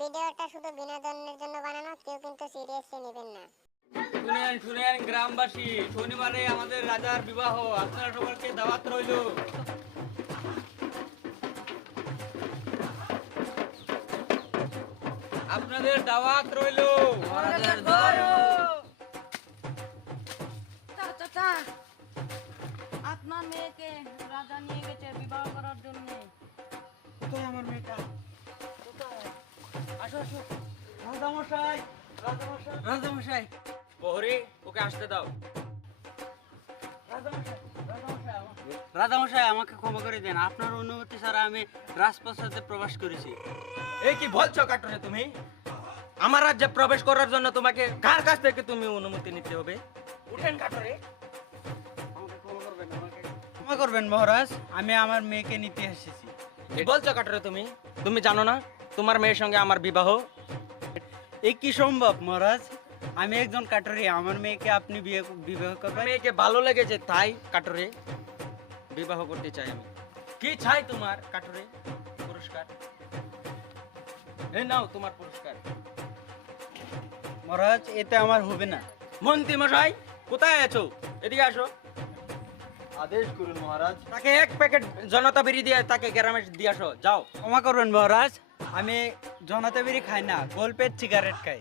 ভিডিওটা শুধু বিনোদনের জন্য বানানো, কেউ কিন্তু সিরিয়াসলি নেবেন না। শুনেন শুনেন গ্রামবাসী, শনিবারে আমাদের রাজার বিবাহ, আপনারা সবাইকে দাওয়াত রইল। আপনাদের দাওয়াত রইল। চাচা, আপনার মেয়েকে রাজা নিয়ে গেছে বিবাহ করার জন্য। কোথায় আমার মেয়েটা? কোথায়? আসো আসো। রাজামশাই, রাজামশাই, রাজামশাই। প্রহরী, ওকে আসতে দাও। রাজামশাই, রাজামশাই, রাজামশাই আমাকে ক্ষমা করে দেন, আপনার অনুমতি ছাড়া আমি রাজপ্রাসাদে প্রবেশ করেছি। এই কি বলছো কাটরে তুমি? আমার রাজ্যে প্রবেশ করার জন্য তোমাকে কার কাছ থেকে তুমি অনুমতি নিতে হবে? উঠেন কাটরে। ক্ষমা করবেন মহারাজ, আমি আমার মেয়েকে নিতে এসেছি। কি বলছো কাটরে তুমি? তুমি জানো না তোমার মেয়ের সঙ্গে আমার বিবাহ? এ কি সম্ভব মহারাজ? আমি একজন কাটরি, আমার মেয়েকে আপনি বিবাহ করবেন? মেয়েকে ভালো লেগেছে তাই কাটরে বিবাহ করতে চাই আমি। কি চাই তোমার কাটরে? পুরস্কার। এই নাও তোমার পুরস্কার। মহারাজ এতে আমার হবে না। মন্ত্রী মশাই, কোথায় আছো? এদিকে আসো। আদেশ করুন মহারাজ। তাকে এক প্যাকেট জনতা বিড়ি দিয়ে তাকে গ্রামে দিয়ে আসো, যাও। ক্ষমা করবেন মহারাজ, আমি জনতা বিড়ি খাই না, গোলপেট সিগারেট খাই।